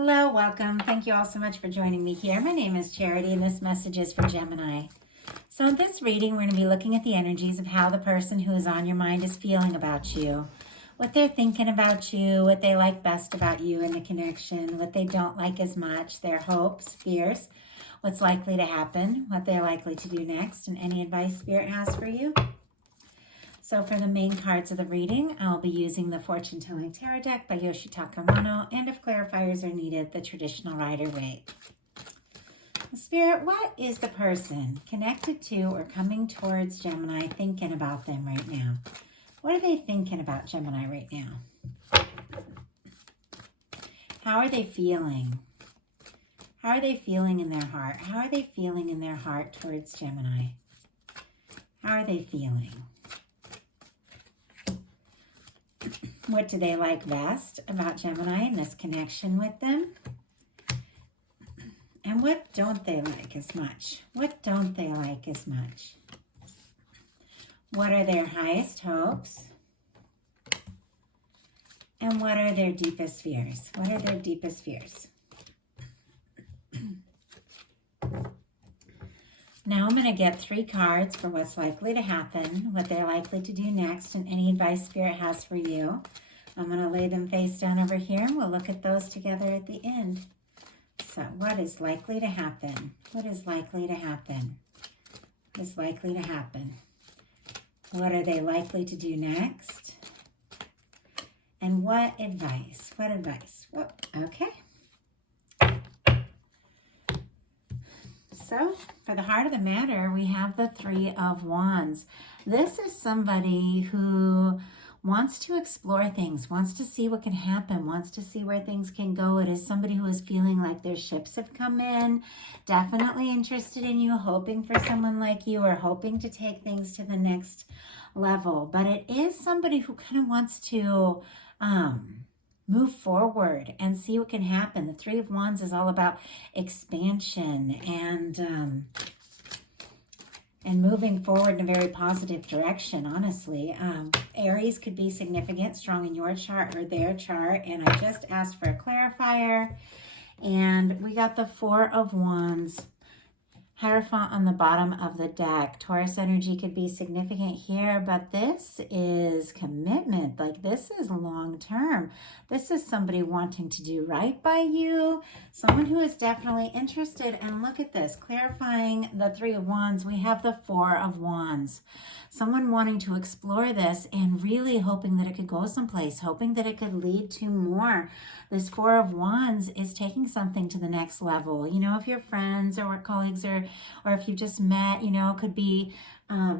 Hello, welcome. Thank you all so much for joining me here. My name is Charity and this message is for Gemini. So in this reading, we're going to be looking at the energies of how the person who is on your mind is feeling about you, what they're thinking about you, what they like best about you in the connection, what they don't like as much, their hopes, fears, what's likely to happen, what they're likely to do next, and any advice Spirit has for you. So for the main cards of the reading, I'll be using the Fortune Telling Tarot deck by Yoshitaka Mano, and if clarifiers are needed, the traditional Rider-Waite. Spirit, what is the person connected to or coming towards Gemini thinking about them right now? What are they thinking about Gemini right now? How are they feeling? How are they feeling in their heart? How are they feeling in their heart towards Gemini? How are they feeling? What do they like best about Gemini and this connection with them? And what don't they like as much? What don't they like as much? What are their highest hopes? And what are their deepest fears? What are their deepest fears? Now I'm going to get 3 cards for what's likely to happen, what they're likely to do next, and any advice Spirit has for you. I'm going to lay them face down over here, and we'll look at those together at the end. So what is likely to happen? What is likely to happen? What is likely to happen? What are they likely to do next? And what advice? What advice? Whoa, okay. So, for the heart of the matter, we have the 3 of Wands. This is somebody who wants to explore things, wants to see what can happen, wants to see where things can go. It is somebody who is feeling like their ships have come in, definitely interested in you, hoping for someone like you, or hoping to take things to the next level. But it is somebody who kind of wants to move forward and see what can happen. The 3 of Wands is all about expansion and moving forward in a very positive direction, honestly. Aries could be significant, strong in your chart or their chart. And I just asked for a clarifier. And we got the 4 of Wands. Hierophant on the bottom of the deck. Taurus energy could be significant here, but this is commitment. Like, this is long term. This is somebody wanting to do right by you. Someone who is definitely interested. And look at this, clarifying the 3 of Wands, we have the 4 of Wands. Someone wanting to explore this and really hoping that it could go someplace, hoping that it could lead to more. This 4 of Wands is taking something to the next level. You know, if you're friends or work colleagues or if you just met, you know, it could be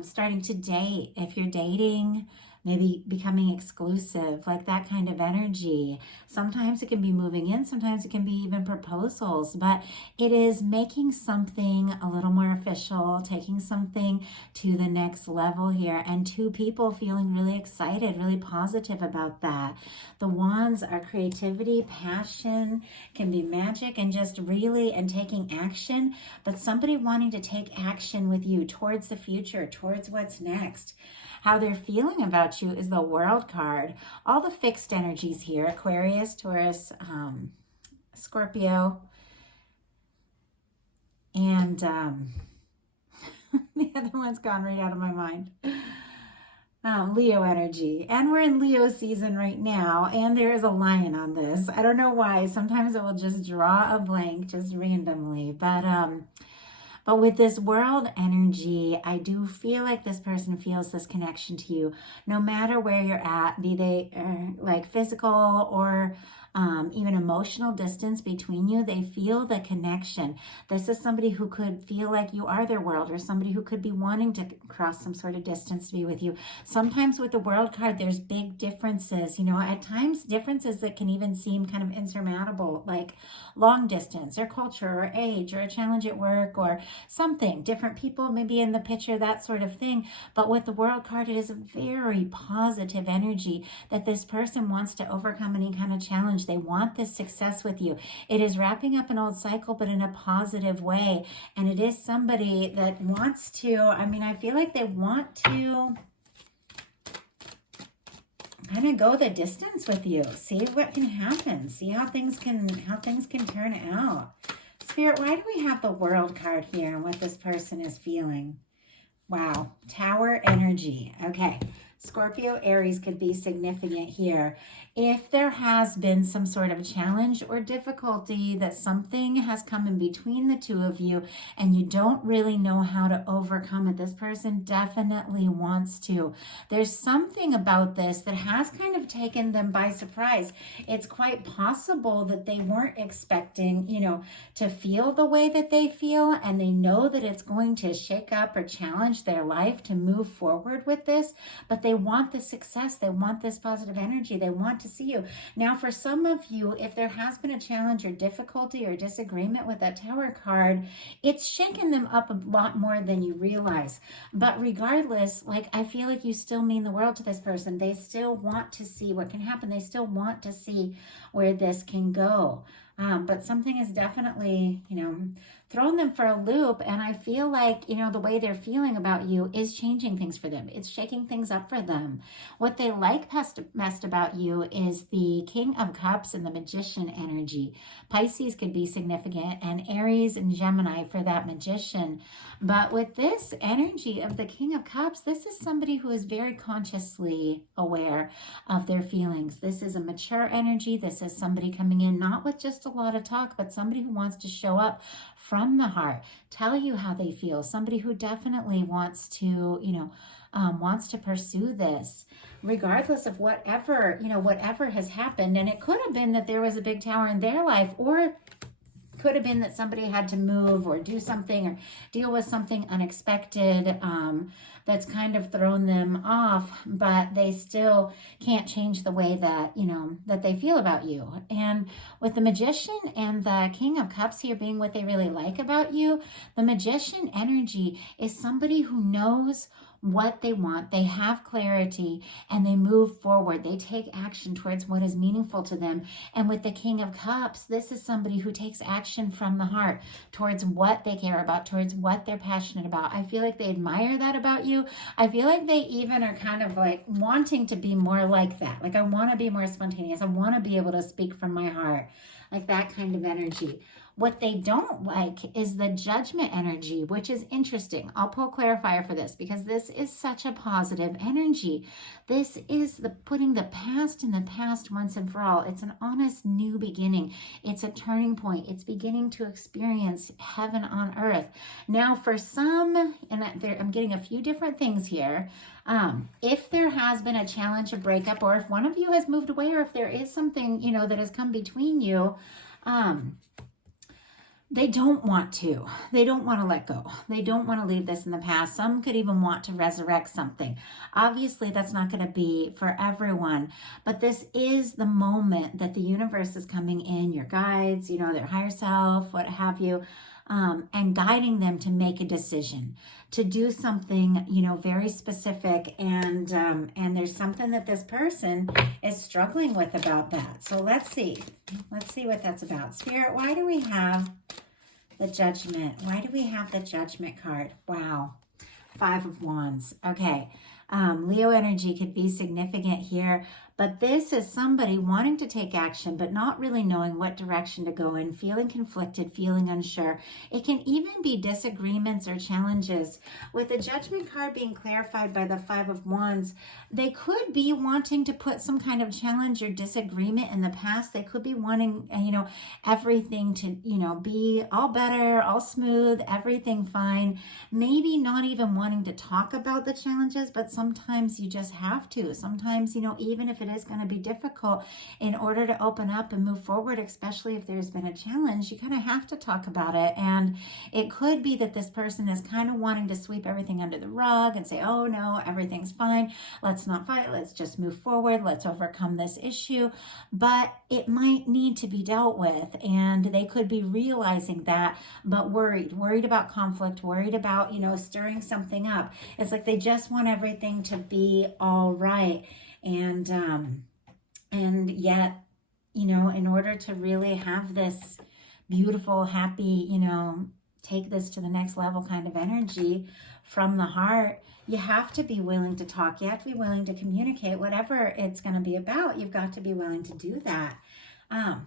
starting to date. If you're dating, maybe becoming exclusive, like that kind of energy. Sometimes it can be moving in, sometimes it can be even proposals, but it is making something a little more official, taking something to the next level here, and 2 people feeling really excited, really positive about that. The Wands are creativity, passion, can be magic, and just really, and taking action, but somebody wanting to take action with you towards the future, towards what's next. How they're feeling about you is the World card. All the fixed energies here, Aquarius, Taurus, Scorpio, and the other one's gone right out of my mind. Leo energy. And we're in Leo season right now, and there is a lion on this. I don't know why. Sometimes it will just draw a blank just randomly, but with this world energy, I do feel like this person feels this connection to you, no matter where you're at, be they like physical or even emotional distance between you. They feel the connection. This is somebody who could feel like you are their world, or somebody who could be wanting to cross some sort of distance to be with you. Sometimes with the World card, there's big differences, you know, at times differences that can even seem kind of insurmountable, like long distance or culture or age or a challenge at work or something. Different people maybe in the picture, that sort of thing. But with the World card, it is a very positive energy that this person wants to overcome any kind of challenge. They want this success with you. It is wrapping up an old cycle, but in a positive way. And it is somebody that wants to, I mean, I feel like they want to kind of go the distance with you. See what can happen. See how things can turn out. Spirit, why do we have the World card here and what this person is feeling? Wow, Tower energy. Okay, Scorpio, Aries could be significant here. If there has been some sort of challenge or difficulty, that something has come in between the two of you and you don't really know how to overcome it, this person definitely wants to. There's something about this that has kind of taken them by surprise. It's quite possible that they weren't expecting, you know, to feel the way that they feel, and they know that it's going to shake up or challenge their life to move forward with this, but they want the success. They want this positive energy. They want to see you. Now, for some of you, if there has been a challenge or difficulty or disagreement with that Tower card, it's shaken them up a lot more than you realize. But regardless, like, I feel like you still mean the world to this person. They still want to see what can happen. They still want to see where this can go. But something is definitely, you know, throwing them for a loop. And I feel like, you know, the way they're feeling about you is changing things for them. It's shaking things up for them. What they like best about you is the King of Cups and the Magician energy. Pisces could be significant, and Aries and Gemini for that Magician. But with this energy of the King of Cups, this is somebody who is very consciously aware of their feelings. This is a mature energy. This is somebody coming in not with just a lot of talk, but somebody who wants to show up from the heart, tell you how they feel. Somebody who definitely wants to, you know, wants to pursue this regardless of whatever, you know, whatever has happened. And it could have been that there was a big tower in their life, or could have been that somebody had to move or do something or deal with something unexpected that's kind of thrown them off, but they still can't change the way that, you know, that they feel about you. And with the Magician and the King of Cups here being what they really like about you, the Magician energy is somebody who knows what they want, they have clarity, and they move forward. They take action towards what is meaningful to them. And with the King of Cups, this is somebody who takes action from the heart towards what they care about, towards what they're passionate about. I feel like they admire that about you. I feel like they even are kind of like wanting to be more like that. Like, I want to be more spontaneous. I want to be able to speak from my heart, like that kind of energy. What they don't like is the Judgment energy, which is interesting. I'll pull clarifier for this because this is such a positive energy. This is the putting the past in the past once and for all. It's an honest new beginning. It's a turning point. It's beginning to experience heaven on earth. Now, for some, and I'm getting a few different things here. If there has been a challenge, a breakup, or if one of you has moved away, or if there is something, you know, that has come between you, they don't want to. They don't want to let go. They don't want to leave this in the past. Some could even want to resurrect something. Obviously, that's not going to be for everyone, but this is the moment that the universe is coming in, your guides, you know, their higher self, what have you, and guiding them to make a decision, to do something, you know, very specific. And there's something that this person is struggling with about that. So let's see what that's about. Spirit, why do we have the Judgment? Why do we have the Judgment card? Wow. 5 of Wands. Okay. Leo energy could be significant here, but this is somebody wanting to take action, but not really knowing what direction to go in, feeling conflicted, feeling unsure. It can even be disagreements or challenges. With the Judgment card being clarified by the 5 of Wands, they could be wanting to put some kind of challenge or disagreement in the past. They could be wanting, you know, everything to, you know, be all better, all smooth, everything fine. Maybe not even wanting to talk about the challenges, but sometimes you just have to. Sometimes, you know, even if it is going to be difficult, in order to open up and move forward, especially if there's been a challenge, you kind of have to talk about it. And it could be that this person is kind of wanting to sweep everything under the rug and say, oh no, everything's fine. Let's not fight. Let's just move forward. Let's overcome this issue. But it might need to be dealt with. And they could be realizing that, but worried about conflict, worried about, you know, stirring something up. It's like they just want everything to be all right. And yet, you know, in order to really have this beautiful, happy, you know, take this to the next level kind of energy from the heart, you have to be willing to talk. You have to be willing to communicate whatever it's going to be about. You've got to be willing to do that.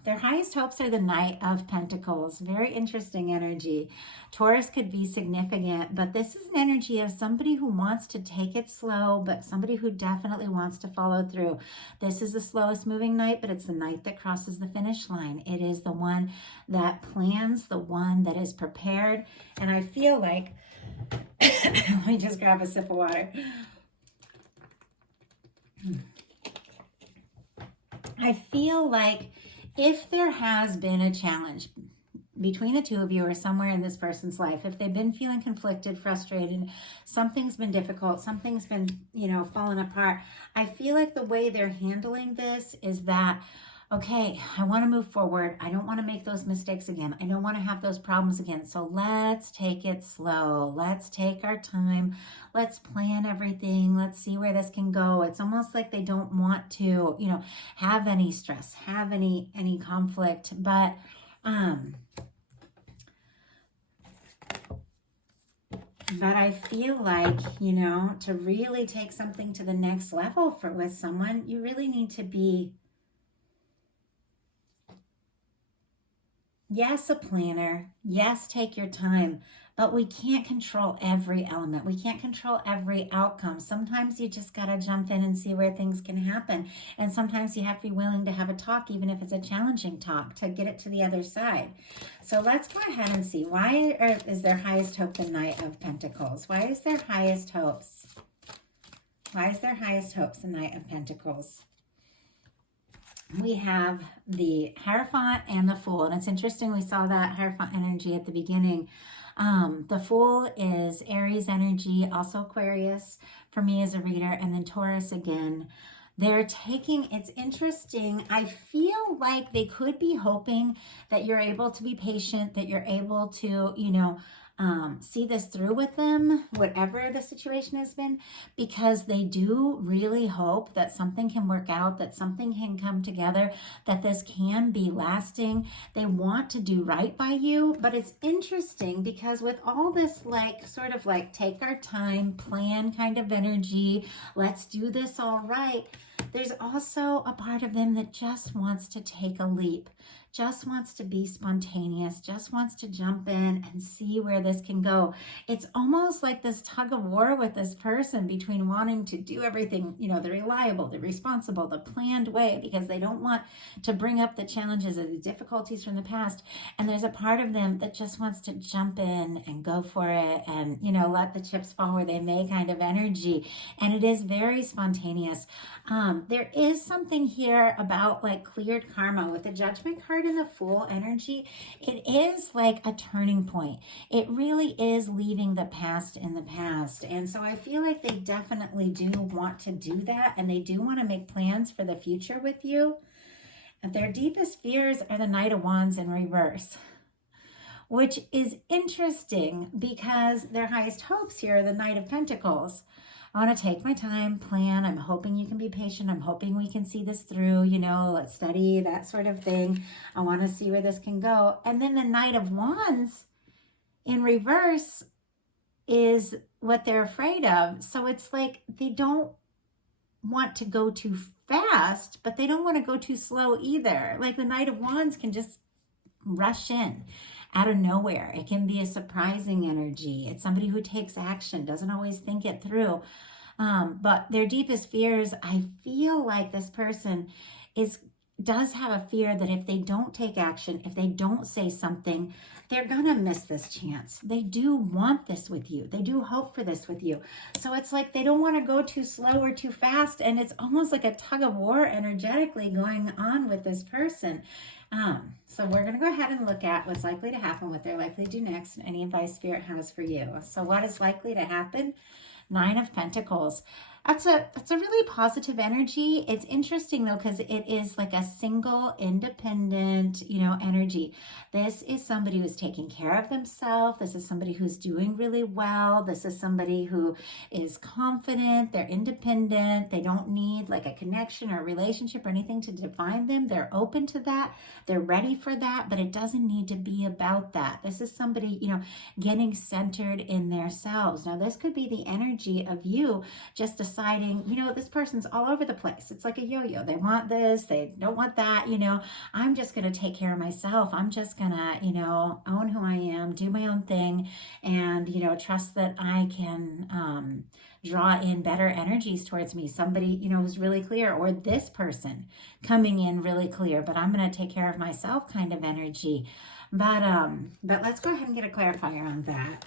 Their highest hopes are the Knight of Pentacles. Very interesting energy. Taurus could be significant, but this is an energy of somebody who wants to take it slow, but somebody who definitely wants to follow through. This is the slowest moving Knight, but it's the Knight that crosses the finish line. It is the one that plans, the one that is prepared. And I feel like, let me just grab a sip of water. I feel like if there has been a challenge between the two of you or somewhere in this person's life, if they've been feeling conflicted, frustrated, something's been difficult, something's been, falling apart, I feel like the way they're handling this is that, okay, I want to move forward. I don't want to make those mistakes again. I don't want to have those problems again. So let's take it slow. Let's take our time. Let's plan everything. Let's see where this can go. It's almost like they don't want to, have any stress, have any conflict. But I feel like, to really take something to the next level with someone, you really need to be, yes, a planner. Yes, take your time. But we can't control every element. We can't control every outcome. Sometimes you just got to jump in and see where things can happen. And sometimes you have to be willing to have a talk, even if it's a challenging talk, to get it to the other side. So let's go ahead and see. Why is their highest hope the Knight of Pentacles? Why is their highest hopes? Why is their highest hopes the Knight of Pentacles? We have the Hierophant and the Fool. And it's interesting, we saw that Hierophant energy at the beginning. The Fool is Aries energy, also Aquarius for me as a reader, and then Taurus again. They're taking, it's interesting, I feel like they could be hoping that you're able to be patient, that you're able to, see this through with them, whatever the situation has been, because they do really hope that something can work out, that something can come together, that this can be lasting. They want to do right by you, but it's interesting because with all this sort of take our time, plan kind of energy, let's do this all right, there's also a part of them that just wants to take a leap, just wants to be spontaneous, just wants to jump in and see where this can go. It's almost like this tug of war with this person between wanting to do everything, the reliable, the responsible, the planned way, because they don't want to bring up the challenges or the difficulties from the past. And there's a part of them that just wants to jump in and go for it and, let the chips fall where they may kind of energy. And it is very spontaneous. There is something here about cleared karma with the Judgment card and the Fool energy. It is like a turning point. It really is leaving the past in the past. And so I feel like they definitely do want to do that, and they do want to make plans for the future with you. And their deepest fears are the Knight of Wands in reverse, which is interesting because their highest hopes here are the Knight of Pentacles. I want to take my time, plan. I'm hoping you can be patient. I'm hoping we can see this through, let's study, that sort of thing. I want to see where this can go. And then the Knight of Wands in reverse is what they're afraid of. So it's like they don't want to go too fast, but they don't want to go too slow either. Like the Knight of Wands can just rush in out of nowhere. It can be a surprising energy. It's somebody who takes action, doesn't always think it through. But their deepest fears, I feel like this person does have a fear that if they don't take action, if they don't say something, they're gonna miss this chance. They do want this with you. They do hope for this with you. So it's like they don't want to go too slow or too fast, and it's almost like a tug of war energetically going on with this person. So we're going to go ahead and look at what's likely to happen, what they're likely to do next, and any advice Spirit has for you. So what is likely to happen? Nine of Pentacles. That's a really positive energy. It's interesting though, because it is like a single, independent, energy. This is somebody who's taking care of themselves. This is somebody who's doing really well. This is somebody who is confident. They're independent. They don't need like a connection or a relationship or anything to define them. They're open to that. They're ready for that, but it doesn't need to be about that. This is somebody, getting centered in themselves. Now, this could be the energy of you just deciding, this person's all over the place. It's like a yo-yo. They want this, they don't want that, I'm just going to take care of myself. I'm just going to, own who I am, do my own thing, and, trust that I can draw in better energies towards me. Somebody, who's really clear, or this person coming in really clear, but I'm going to take care of myself kind of energy. But let's go ahead and get a clarifier on that.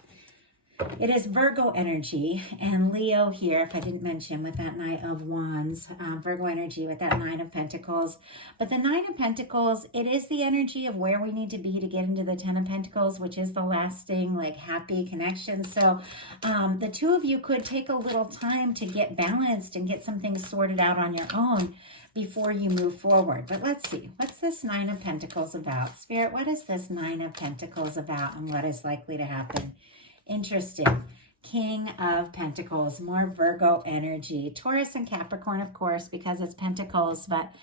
It is Virgo energy, and Leo here, if I didn't mention, with that Knight of Wands, Virgo energy with that Nine of Pentacles. But the Nine of Pentacles, it is the energy of where we need to be to get into the Ten of Pentacles, which is the lasting, like, happy connection. So the two of you could take a little time to get balanced and get some things sorted out on your own before you move forward. But let's see, what's this Nine of Pentacles about? Spirit, what is this Nine of Pentacles about, and what is likely to happen? Interesting. King of Pentacles, more Virgo energy. Taurus and Capricorn, of course, because it's Pentacles, but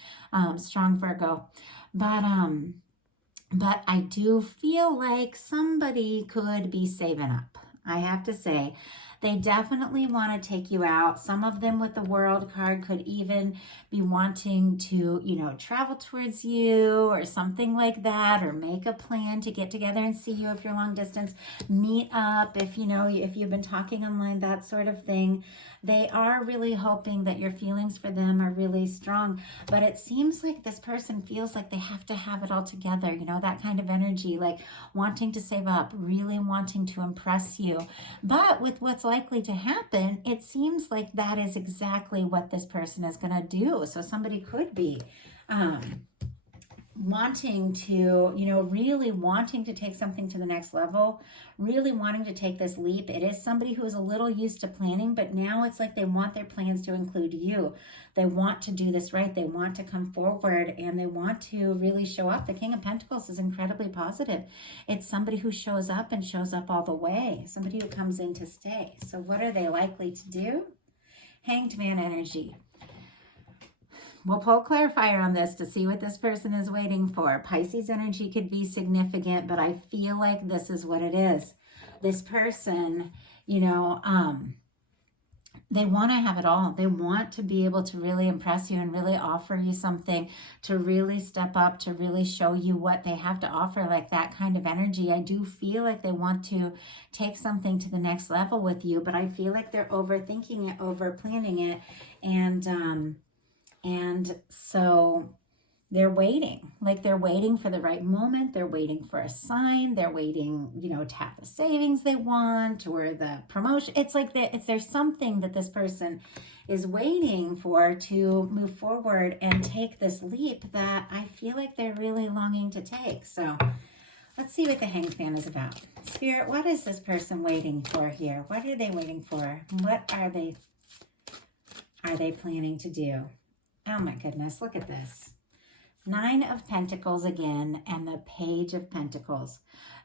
strong Virgo. But I do feel like somebody could be saving up. I have to say, they definitely want to take you out. Some of them with the World card could even be wanting to, travel towards you or something like that, or make a plan to get together and see you if you're long distance, meet up if you've been talking online, that sort of thing. They are really hoping that your feelings for them are really strong, but it seems like this person feels like they have to have it all together, that kind of energy, like wanting to save up, really wanting to impress you. But with what's likely to happen, it seems like that is exactly what this person is going to do. So somebody could be wanting to, really wanting to take something to the next level, really wanting to take this leap. It is somebody who is a little used to planning, but now it's like they want their plans to include you. They want to do this right. They want to come forward, and they want to really show up. The King of Pentacles is incredibly positive. It's somebody who shows up and shows up all the way. Somebody who comes in to stay. So what are they likely to do? Hanged Man energy. We'll pull a clarifier on this to see what this person is waiting for. Pisces energy could be significant, but I feel like this is what it is. This person, they want to have it all. They want to be able to really impress you and really offer you something, to really step up, to really show you what they have to offer, like that kind of energy. I do feel like they want to take something to the next level with you, but I feel like they're overthinking it, over planning it, and so they're waiting, like they're waiting for the right moment. They're waiting for a sign. They're waiting, to have the savings they want, or the promotion. It's like there's something that this person is waiting for to move forward and take this leap that I feel like they're really longing to take. So let's see what the Hanged Man is about. Spirit, what is this person waiting for here? What are they waiting for? What are they planning to do? Oh my goodness, look at this. Nine of Pentacles again, and the Page of Pentacles.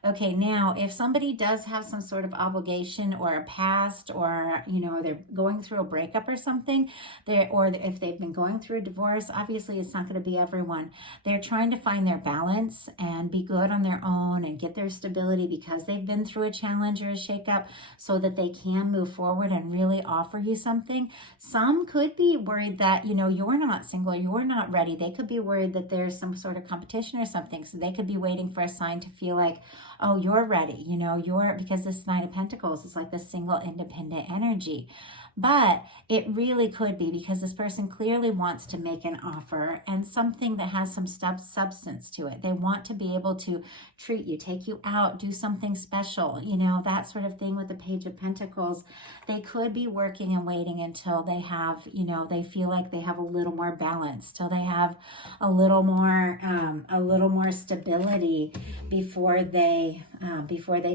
Okay, now, if somebody does have some sort of obligation or a past, or, they're going through a breakup or something, or if they've been going through a divorce, obviously it's not going to be everyone. They're trying to find their balance and be good on their own and get their stability because they've been through a challenge or a shakeup, so that they can move forward and really offer you something. Some could be worried that, you're not single, you're not ready. They could be worried that there's some sort of competition or something. So they could be waiting for a sign to feel like, oh, you're ready, because this Nine of Pentacles is like this single independent energy. But it really could be because this person clearly wants to make an offer, and something that has some substance to it. They want to be able to treat you, take you out, do something special, that sort of thing with the Page of Pentacles. They could be working and waiting until they have, they feel like they have a little more balance, till they have a little more stability before they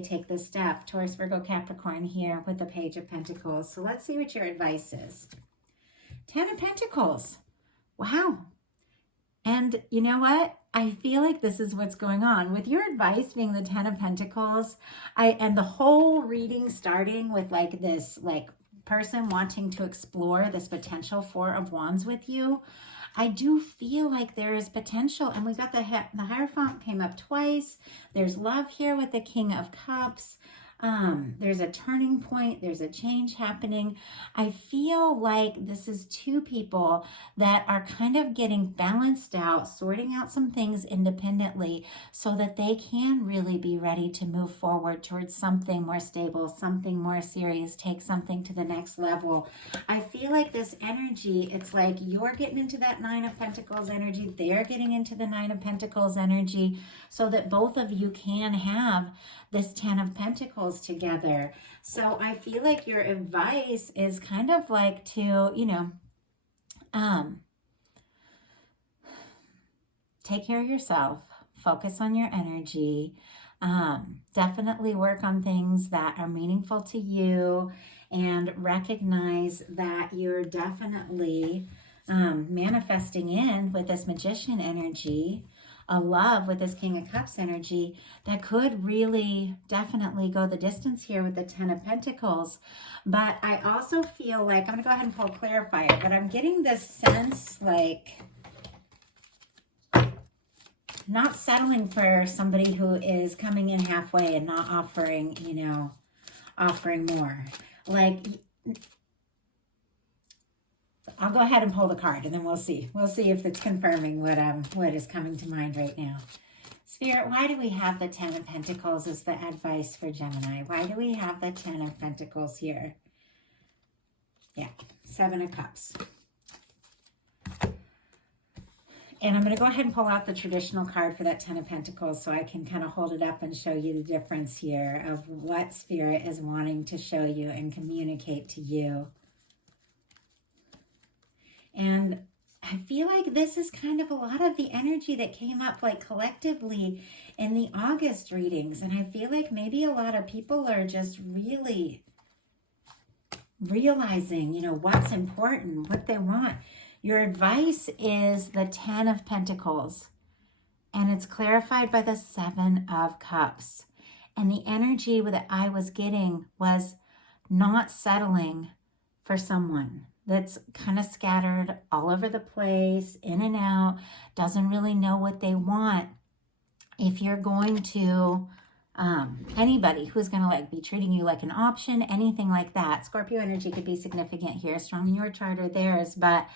take this step. Taurus, Virgo, Capricorn here with the Page of Pentacles. So let's see what your advice is. Ten of Pentacles. Wow. And you know what? I feel like this is what's going on with your advice being the 10 of Pentacles. And the whole reading starting with like this, like person wanting to explore this potential 4 of Wands with you. I do feel like there is potential. And we got the Hierophant came up twice. There's love here with the King of Cups. There's a turning point. There's a change happening. I feel like this is two people that are kind of getting balanced out, sorting out some things independently so that they can really be ready to move forward towards something more stable, something more serious, take something to the next level. I feel like this energy, it's like you're getting into that 9 of Pentacles energy. They're getting into the 9 of Pentacles energy so that both of you can have this 10 of Pentacles together. So I feel like your advice is kind of like to, you know, take care of yourself, focus on your energy, definitely work on things that are meaningful to you, and recognize that you're definitely manifesting in with this Magician energy, a love with this King of Cups energy that could really definitely go the distance here with the 10 of Pentacles. But I also feel like, I'm going to go ahead and pull Clarifier, but I'm getting this sense like not settling for somebody who is coming in halfway and not offering, you know, offering more. Like, I'll go ahead and pull the card and then we'll see. We'll see if it's confirming what is coming to mind right now. Spirit, why do we have the 10 of Pentacles as the advice for Gemini? Why do we have the 10 of Pentacles here? Yeah, 7 of Cups. And I'm going to go ahead and pull out the traditional card for that 10 of Pentacles so I can kind of hold it up and show you the difference here of what Spirit is wanting to show you and communicate to you. And I feel like this is kind of a lot of the energy that came up like collectively in the August readings. And I feel like maybe a lot of people are just really realizing, you know, what's important, what they want. Your advice is the 10 of Pentacles, and it's clarified by the 7 of Cups. And the energy that I was getting was not settling for someone that's kind of scattered all over the place, in and out, doesn't really know what they want. If you're going to, anybody who's going to like be treating you like an option, anything like that. Scorpio energy could be significant here, strong in your chart or theirs, but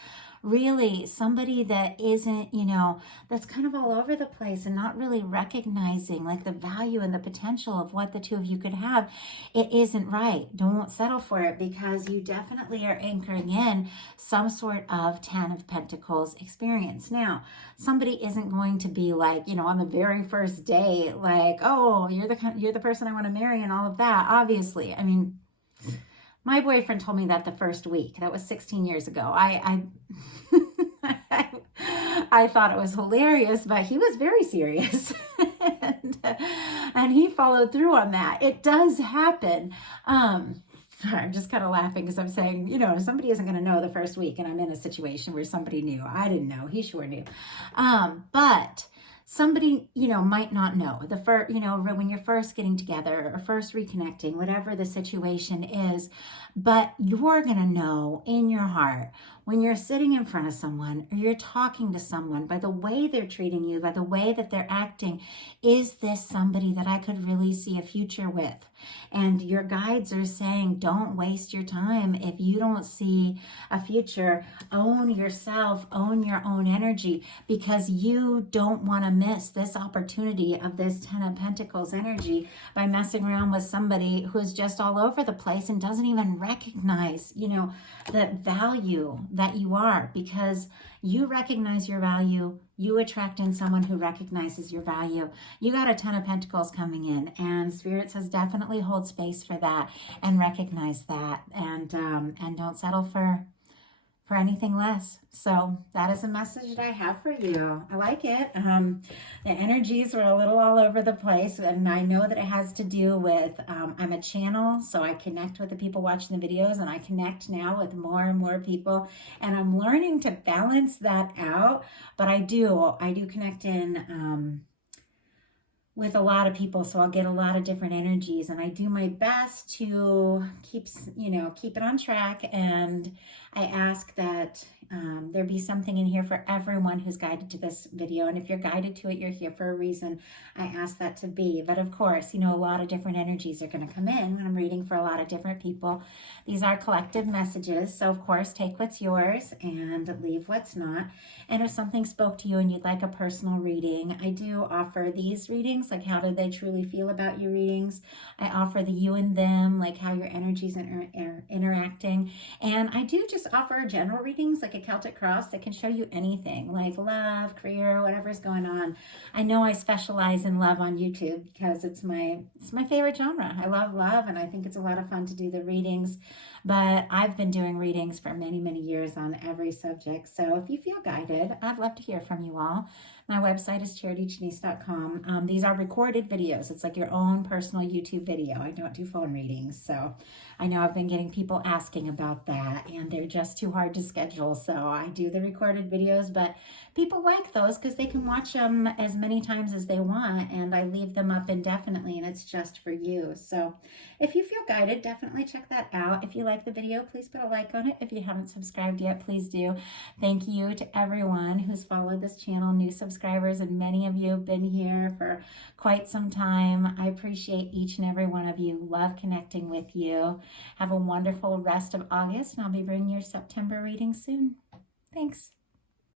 really somebody that isn't, you know, that's kind of all over the place and not really recognizing like the value and the potential of what the two of you could have. It isn't right. Don't settle for it, because you definitely are anchoring in some sort of 10 of Pentacles experience. Now, somebody isn't going to be like, you know, on the very first day, like, oh, you're the person I want to marry and all of that. Obviously, I mean, my boyfriend told me that the first week. That was 16 years ago. I thought it was hilarious, but he was very serious. and he followed through on that. It does happen. I'm just kind of laughing because I'm saying, you know, somebody isn't going to know the first week, and I'm in a situation where somebody knew. I didn't know. He sure knew. But somebody, you know, might not know the first, you know, when you're first getting together or first reconnecting, whatever the situation is, but you're going to know in your heart when you're sitting in front of someone or you're talking to someone, by the way they're treating you, by the way that they're acting, is this somebody that I could really see a future with? And your guides are saying, don't waste your time. If you don't see a future, own yourself, own your own energy, because you don't want to miss this opportunity of this 10 of Pentacles energy by messing around with somebody who's just all over the place and doesn't even recognize, you know, the value that you are, because you recognize your value. You attract in someone who recognizes your value. You got a 10 of Pentacles coming in, and Spirit says definitely hold space for that and recognize that, and don't settle for for anything less. So that is a message that I have for you. I like it. The energies were a little all over the place, and I know that it has to do with I'm a channel, so I connect with the people watching the videos, and I connect now with more and more people, and I'm learning to balance that out. But I do connect in with a lot of people, so I'll get a lot of different energies, and I do my best to keep it on track. And I ask that there be something in here for everyone who's guided to this video, and if you're guided to it, you're here for a reason. I ask that to be. But of course, a lot of different energies are going to come in when I'm reading for a lot of different people. These are collective messages, so of course take what's yours and leave what's not. And if something spoke to you and you'd like a personal reading, I do offer these readings, like how do they truly feel about your readings. I offer the you and them, like how your energies are interacting. And I do just offer general readings, like a Celtic cross that can show you anything, like love, career, whatever's going on. I know I specialize in love on YouTube because it's my favorite genre. I love love, and I think it's a lot of fun to do the readings. But I've been doing readings for many, many years on every subject. So if you feel guided, I'd love to hear from you all. My website is charityjanice.com. These are recorded videos. It's like your own personal YouTube video. I don't do phone readings. So I know I've been getting people asking about that, and they're just too hard to schedule. So I do the recorded videos, but people like those because they can watch them as many times as they want, and I leave them up indefinitely, and it's just for you. So if you feel guided, definitely check that out. If you like the video, please put a like on it. If you haven't subscribed yet, please do. Thank you to everyone who's followed this channel, new subscribers, and many of you have been here for quite some time. I appreciate each and every one of you. Love connecting with you. Have a wonderful rest of August, and I'll be bringing your September reading soon. Thanks.